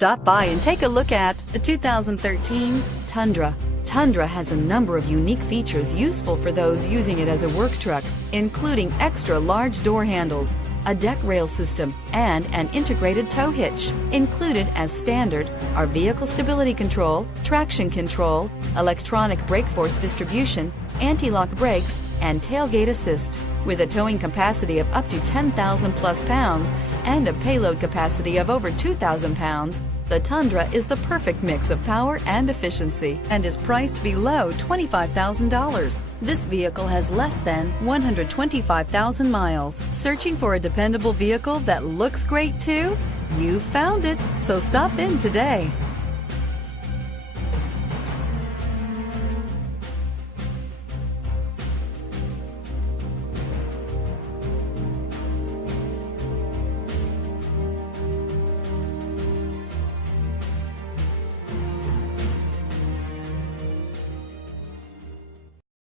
Stop by and take a look at the 2013 Tundra. Tundra has a number of unique features useful for those using it as a work truck, including extra large door handles, a deck rail system, and an integrated tow hitch. Included as standard are vehicle stability control, traction control, electronic brake force distribution, anti-lock brakes, and tailgate assist. With a towing capacity of up to 10,000 plus pounds and a payload capacity of over 2,000 pounds, the Tundra is the perfect mix of power and efficiency and is priced below $25,000. This vehicle has less than 125,000 miles. Searching for a dependable vehicle that looks great too? You found it, so stop in today.